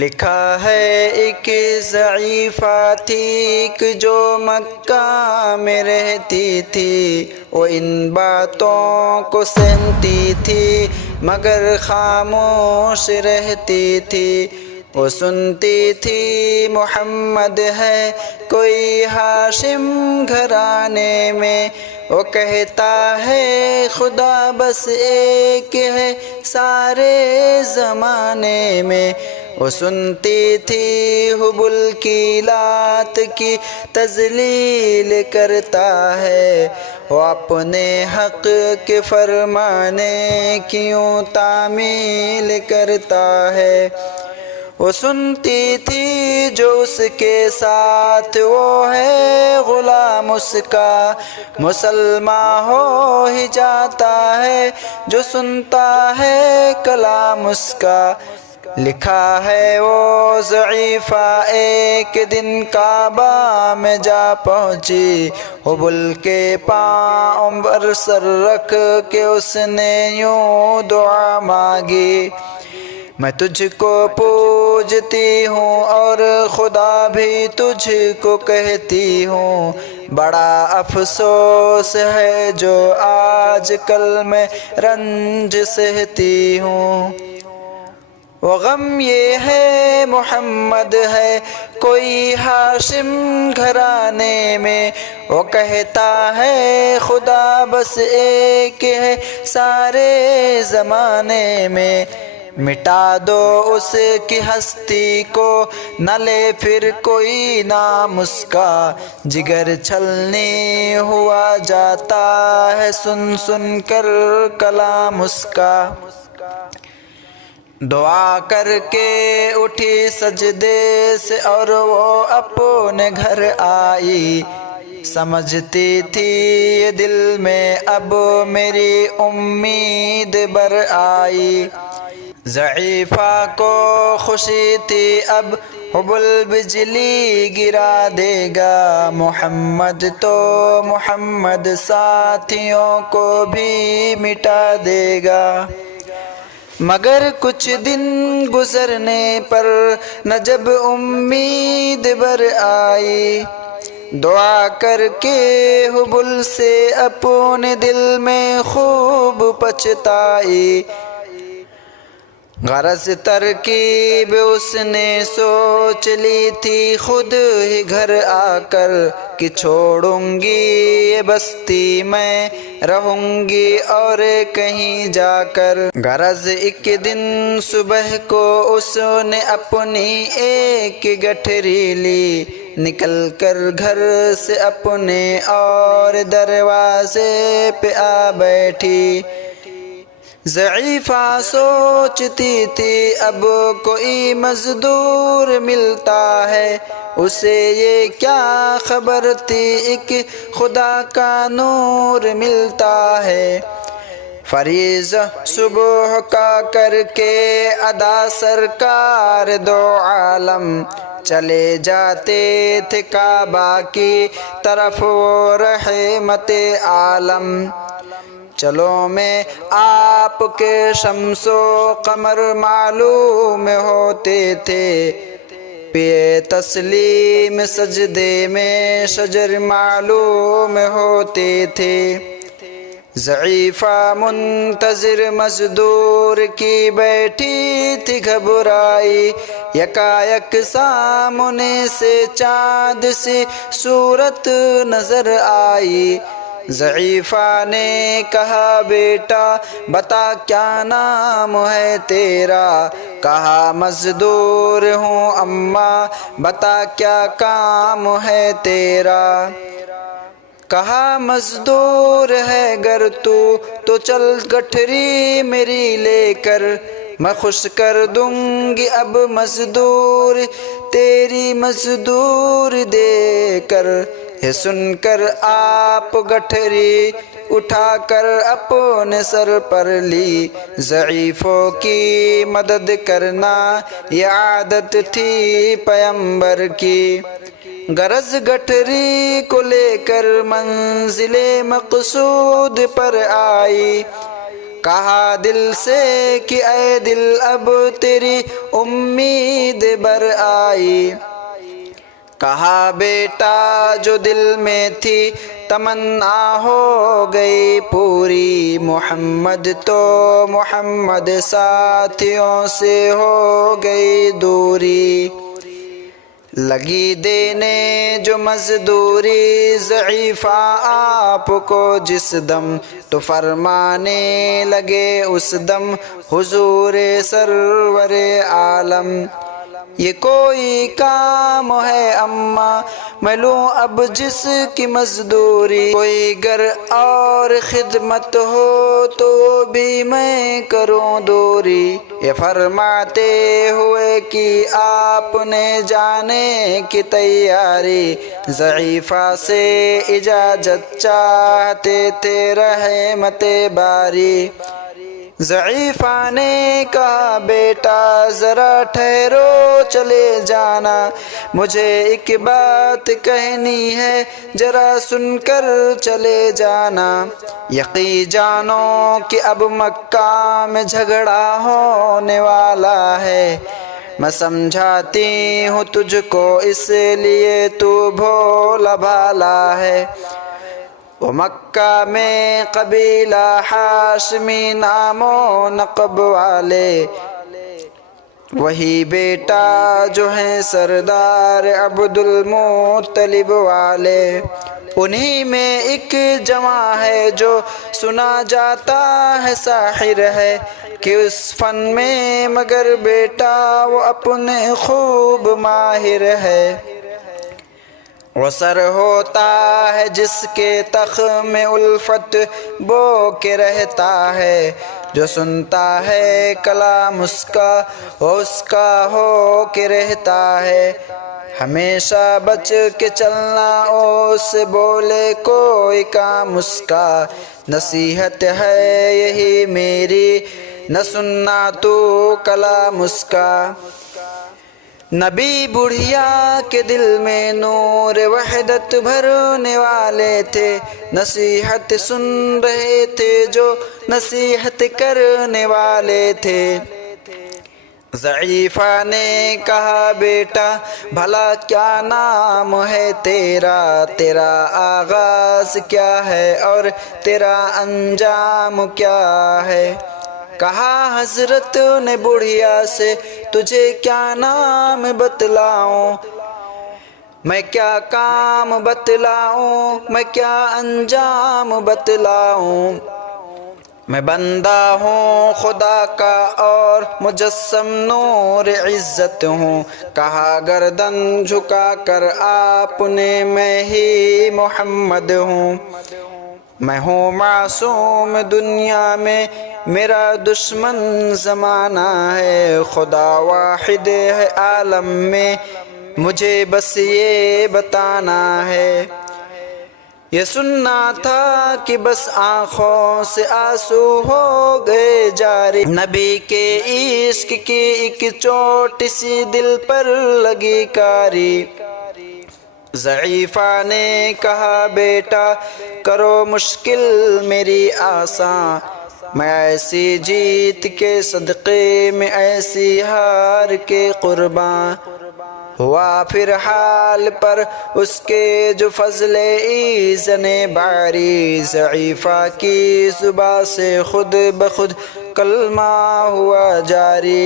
لکھا ہے ایک ضعیفہ تھی کہ جو مکہ میں رہتی تھی، وہ ان باتوں کو سنتی تھی مگر خاموش رہتی تھی۔ وہ سنتی تھی محمد ہے کوئی ہاشم گھرانے میں، وہ کہتا ہے خدا بس ایک ہے سارے زمانے میں۔ وہ سنتی تھی حبل کی لات کی تذلیل کرتا ہے، وہ اپنے حق کے فرمانے کیوں تعمیل کرتا ہے۔ وہ سنتی تھی جو اس کے ساتھ وہ ہے غلام اس کا، مسلمان ہو ہی جاتا ہے جو سنتا ہے کلام اس کا۔ لکھا ہے وہ ضعیفہ ایک دن کعبہ میں جا پہنچی، حبل کے پاؤں پر سر رکھ کے اس نے یوں دعا مانگی، میں تجھ کو پوجتی ہوں اور خدا بھی تجھ کو کہتی ہوں، بڑا افسوس ہے جو آج کل میں رنج سہتی ہوں۔ وہ غم یہ ہے محمد ہے کوئی ہاشم گھرانے میں، وہ کہتا ہے خدا بس ایک ہے سارے زمانے میں۔ مٹا دو اس کی ہستی کو نہ لے پھر کوئی نام اس کا، جگر چھلنی ہوا جاتا ہے سن سن کر کلام اس کا۔ دعا کر کے اٹھی سجدے سے اور وہ اپنے گھر آئی، سمجھتی تھی یہ دل میں اب میری امید بر آئی۔ ضعیفہ کو خوشی تھی اب حبل بجلی گرا دے گا، محمد تو محمد ساتھیوں کو بھی مٹا دے گا۔ مگر کچھ دن گزرنے پر نہ جب امید بر آئی، دعا کر کے حبل سے اپنے دل میں خوب پچھتائی۔ غرض ترکیب اس نے سوچ لی تھی خود ہی گھر آ کر کہ چھوڑوں گی یہ بستی میں رہوں گی اور کہیں جا کر۔ غرض ایک دن صبح کو اس نے اپنی ایک گٹھری لی، نکل کر گھر سے اپنے اور دروازے پہ آ بیٹھی۔ ضعیفہ سوچتی تھی اب کوئی مزدور ملتا ہے، اسے یہ کیا خبر تھی ایک خدا کا نور ملتا ہے۔ فریضہ صبح کا کر کے ادا سرکار دو عالم چلے جاتے تھے کعبہ کی طرف وہ رحمت عالم۔ چلو میں آپ کے شمس و قمر معلوم ہوتے تھے، پے تسلیم سجدے میں شجر معلوم ہوتے تھے۔ ضعیفہ منتظر مزدور کی بیٹھی تھی گھبرائی، یکایک سامنے سے چاند سی صورت نظر آئی۔ ضعیفہ نے کہا بیٹا بتا کیا نام ہے تیرا، کہا مزدور ہوں اماں بتا کیا کام ہے تیرا، کہا مزدور ہے گر تو چل گٹھری میری لے کر، میں خوش کر دوں گی اب مزدور تیری مزدور دے کر۔ یہ سن کر آپ گٹھری اٹھا کر اپنے سر پر لی، ضعیفوں کی مدد کرنا یہ عادت تھی پیغمبر کی۔ غرض گٹھری کو لے کر منزل مقصود پر آئی، کہا دل سے کہ اے دل اب تیری امید بر آئی، کہا بیٹا جو دل میں تھی تمنا ہو گئی پوری، محمد تو محمد ساتھیوں سے ہو گئی دوری، لگی دینے جو مزدوری ضعیفہ آپ کو جس دم، تو فرمانے لگے اس دم حضور سرور عالم، یہ کوئی کام ہے اماں میں لوں اب جس کی مزدوری، کوئی گر اور خدمت ہو تو بھی میں کروں دوری، یہ فرماتے ہوئے کہ آپ نے جانے کی تیاری، ضعیفہ سے اجازت چاہتے تھے رحمت باری، ضعیفہ نے کہا بیٹا ذرا ٹھہرو چلے جانا، مجھے ایک بات کہنی ہے ذرا سن کر چلے جانا، یقین جانو کہ اب مکہ میں جھگڑا ہونے والا ہے، میں سمجھاتی ہوں تجھ کو اس لیے تو بھولا بھالا ہے، وہ مکہ میں قبیلہ ہاشمی نام و نقب والے، وہی بیٹا جو ہیں سردار عبد المطلب والے، انہی میں ایک جواں ہے جو سنا جاتا ہے ساحر ہے، کہ اس فن میں مگر بیٹا وہ اپنے خوب ماہر ہے، غسر ہوتا ہے جس کے تخم میں الفت بو کے رہتا ہے، جو سنتا ہے کلام اس کا ہو کے رہتا ہے، ہمیشہ بچ کے چلنا اس سے بولے کوئی کام اس کا، نصیحت ہے یہی میری نہ سننا تو کلام اس کا، نبی بڑھیا کے دل میں نور وحدت بھرنے والے تھے، نصیحت سن رہے تھے جو نصیحت کرنے والے تھے، ضعیفہ نے کہا بیٹا بھلا کیا نام ہے تیرا، تیرا آغاز کیا ہے اور تیرا انجام کیا ہے، کہا حضرت نے بڑھیا سے تجھے کیا نام بتلاؤں، میں کیا کام بتلاؤں، میں کیا انجام بتلاؤں، میں بندہ ہوں خدا کا اور مجسم نور عزت ہوں، کہا گردن جھکا کر آپ نے میں ہی محمد ہوں، میں ہوں معصوم دنیا میں میرا دشمن زمانہ ہے، خدا واحد ہے عالم میں مجھے بس یہ بتانا ہے، یہ سننا تھا کہ بس آنکھوں سے آنسو ہو گئے جاری، نبی کے عشق کی ایک چوٹ سی دل پر لگی کاری، ضعیفہ نے کہا بیٹا کرو مشکل میری آساں، میں ایسی جیت کے صدقے میں ایسی ہار کے قرباں، ہوا پھر حال پر اس کے جو فضل ایزن باری، ضعیفہ کی زباں سے خود بخود کلمہ ہوا جاری۔